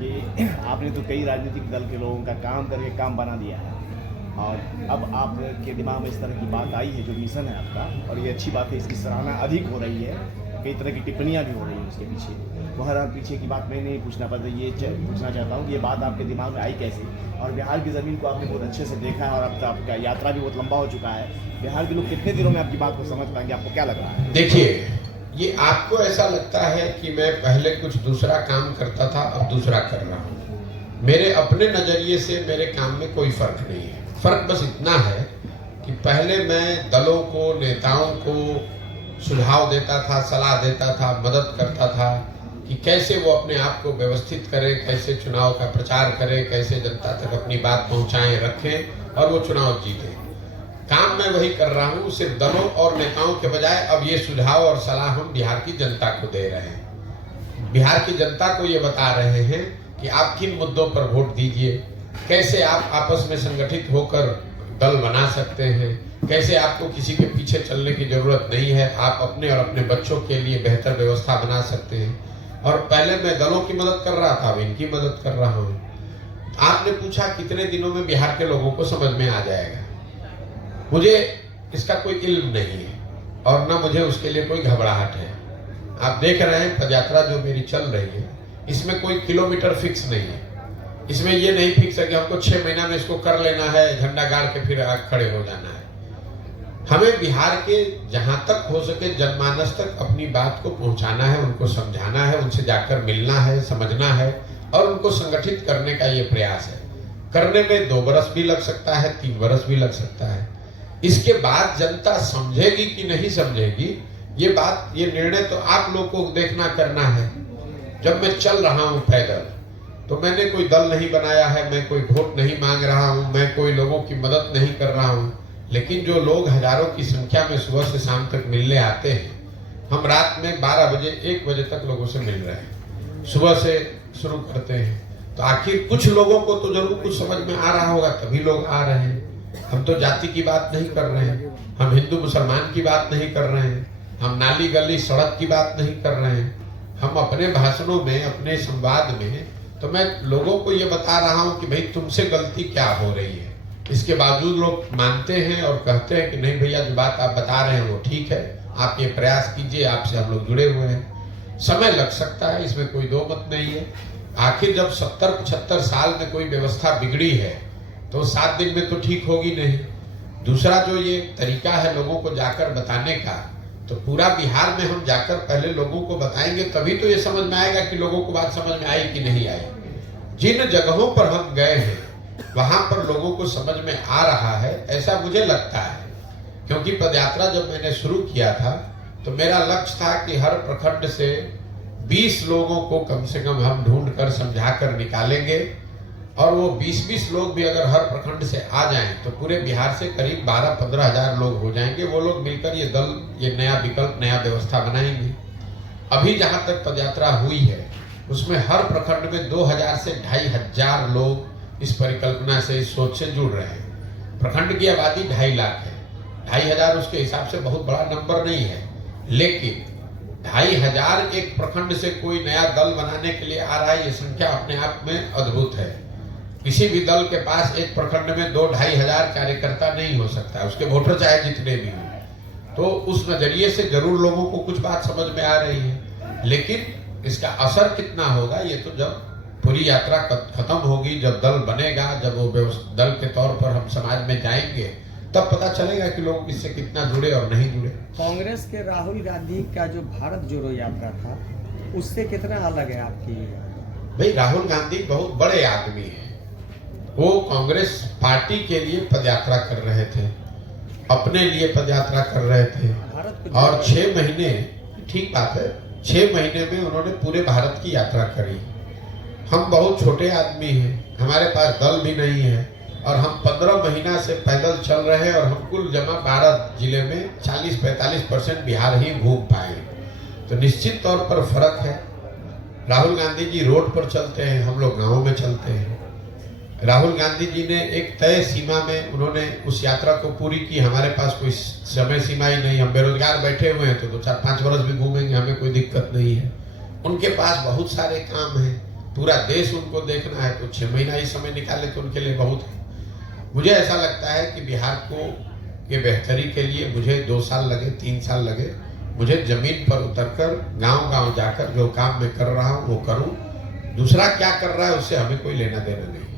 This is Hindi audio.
कि आपने तो कई राजनीतिक दल के लोगों का काम करके काम बना दिया है और अब आपके दिमाग में इस तरह की बात आई है जो मिशन है आपका, और ये अच्छी बात है, इसकी सराहना अधिक हो रही है, कई तरह की टिप्पणियां भी हो रही हैं उसके पीछे। बहरहाल पीछे की बात मैं नहीं पूछना पड़ता, ये पूछना चाहता हूँ कि ये बात आपके दिमाग में आई कैसे, और बिहार की ज़मीन को आपने बहुत अच्छे से देखा है और अब तो आपका यात्रा भी बहुत लंबा हो चुका है। बिहार के लोग कितने दिनों में आपकी बात को समझ पाएंगे, आपको क्या लग रहा है? देखिए, ये आपको ऐसा लगता है कि मैं पहले कुछ दूसरा काम करता था, अब दूसरा कर रहा हूँ। मेरे अपने नजरिए से मेरे काम में कोई फर्क नहीं है। फर्क बस इतना है कि पहले मैं दलों को, नेताओं को सुझाव देता था, सलाह देता था, मदद करता था कि कैसे वो अपने आप को व्यवस्थित करें, कैसे चुनाव का प्रचार करें, कैसे जनता तक अपनी बात पहुंचाएं, रखें और वो चुनाव जीतें। काम मैं वही कर रहा हूँ, सिर्फ दलों और नेताओं के बजाय अब ये सुझाव और सलाह हम बिहार की जनता को दे रहे हैं। बिहार की जनता को ये बता रहे हैं कि आप किन मुद्दों पर वोट दीजिए, कैसे आप आपस में संगठित होकर दल बना सकते हैं, कैसे आपको किसी के पीछे चलने की जरूरत नहीं है, आप अपने और अपने बच्चों के लिए बेहतर व्यवस्था बना सकते हैं। और पहले मैं दलों की मदद कर रहा था, अब इनकी मदद कर रहा हूँ। आपने पूछा कितने दिनों में बिहार के लोगों को समझ में आ जाएगा। मुझे इसका कोई इल्म नहीं है और न मुझे उसके लिए कोई घबराहट है। आप देख रहे हैं पदयात्रा जो मेरी चल रही है, इसमें कोई किलोमीटर फिक्स नहीं है। इसमें ये नहीं फिक्स है कि हमको 6 महीना में इसको कर लेना है, झंडा गाड़ के फिर खड़े हो जाना है। हमें बिहार के जहां तक हो सके जनमानस तक अपनी बात को पहुंचाना है, उनको समझाना है, उनसे जाकर मिलना है, समझना है और उनको संगठित करने का ये प्रयास है। करने में 2 बरस भी लग सकता है, 3 बरस भी लग सकता है। इसके बाद जनता समझेगी कि नहीं समझेगी, ये बात, ये निर्णय तो आप लोग को देखना करना है। जब मैं चल रहा हूं पैदल तो मैंने कोई दल नहीं बनाया है, मैं कोई वोट नहीं मांग रहा हूं, मैं कोई लोगों की मदद नहीं कर रहा हूं। लेकिन जो लोग हजारों की संख्या में सुबह से शाम तक मिलने आते हैं, हम रात में 12 बजे 1 बजे तक लोगों से मिल रहे हैं, सुबह से शुरू करते हैं। तो आखिर कुछ लोगों को तो जरूर कुछ समझ में आ रहा होगा, तभी लोग आ रहे हैं। हम तो जाति की बात नहीं कर रहे हैं, हम हिंदू मुसलमान की बात नहीं कर रहे हैं, हम नाली गली सड़क की बात नहीं कर रहे हैं। हम अपने भाषणों में, अपने संवाद में तो मैं लोगों को ये बता रहा हूं कि भाई तुमसे गलती क्या हो रही है। इसके बावजूद लोग मानते हैं और कहते हैं कि नहीं भैया, जो बात आप बता रहे हैं वो ठीक है, आप ये प्रयास कीजिए, आपसे हम लोग जुड़े हुए हैं। समय लग सकता है, इसमें कोई दो मत नहीं है। आखिर जब 70-75 साल में कोई व्यवस्था बिगड़ी है तो 7 दिन में तो ठीक होगी नहीं। दूसरा जो ये तरीका है लोगों को जाकर बताने का, तो पूरा बिहार में हम जाकर पहले लोगों को बताएंगे, तभी तो ये समझ में आएगा कि लोगों को बात समझ में आई कि नहीं आई। जिन जगहों पर हम गए हैं वहां पर लोगों को समझ में आ रहा है, ऐसा मुझे लगता है। क्योंकि पदयात्रा जब मैंने शुरू किया था तो मेरा लक्ष्य था कि हर प्रखंड से 20 लोगों को कम से कम हम ढूंढ कर समझा कर निकालेंगे, और वो 20-20 लोग भी अगर हर प्रखंड से आ जाएं तो पूरे बिहार से करीब 12-15 हजार लोग हो जाएंगे। वो लोग मिलकर ये दल, ये नया विकल्प, नया व्यवस्था बनाएंगे। अभी जहां तक पदयात्रा हुई है उसमें हर प्रखंड में 2000 से 2500 लोग इस परिकल्पना से, इस सोच से जुड़ रहे हैं। प्रखंड की आबादी 2.5 लाख है, 2500 उसके हिसाब से बहुत बड़ा नंबर नहीं है, लेकिन 2500 एक प्रखंड से कोई नया दल बनाने के लिए आ रहा है, ये संख्या अपने आप में अद्भुत है। किसी भी दल के पास एक प्रखंड में 2-2500 कार्यकर्ता नहीं हो सकता, उसके वोटर चाहे जितने भी हों। तो उस नजरिए से जरूर लोगों को कुछ बात समझ में आ रही है, लेकिन इसका असर कितना होगा ये तो जब पूरी यात्रा खत्म होगी, जब दल बनेगा, जब वो दल के तौर पर हम समाज में जाएंगे, तब पता चलेगा कि लोग इससे कितना जुड़े और नहीं जुड़े। कांग्रेस के राहुल गांधी का जो भारत जोड़ो यात्रा था, उससे कितना अलग है आपकी? भाई, राहुल गांधी बहुत बड़े आदमी हैं। वो कांग्रेस पार्टी के लिए पदयात्रा कर रहे थे, अपने लिए पदयात्रा कर रहे थे, और 6 महीने, ठीक बात है, 6 महीने में उन्होंने पूरे भारत की यात्रा करी। हम बहुत छोटे आदमी हैं, हमारे पास दल भी नहीं है, और हम 15 महीना से पैदल चल रहे हैं, और हम कुल जमा 12 जिले में 40-45% बिहार ही घूम पाए। तो निश्चित तौर पर फर्क है। राहुल गांधी जी रोड पर चलते हैं, हम लोग गाँव में चलते हैं। राहुल गांधी जी ने एक तय सीमा में उन्होंने उस यात्रा को पूरी की। हमारे पास कोई समय सीमा ही नहीं, हम बेरोजगार बैठे हुए हैं तो 2-4-5 बरस भी घूमेंगे, हमें कोई दिक्कत नहीं है। उनके पास बहुत सारे काम हैं, पूरा देश उनको देखना है तो 6 महीना ही समय निकाले तो उनके लिए बहुत है। मुझे ऐसा लगता है कि बिहार को के बेहतरी के लिए मुझे 2 साल लगे, 3 साल लगे, मुझे जमीन पर उतरकर गांव-गांव जाकर जो काम मैं कर रहा हूं वो करूं। दूसरा क्या कर रहा है उससे हमें कोई लेना देना नहीं।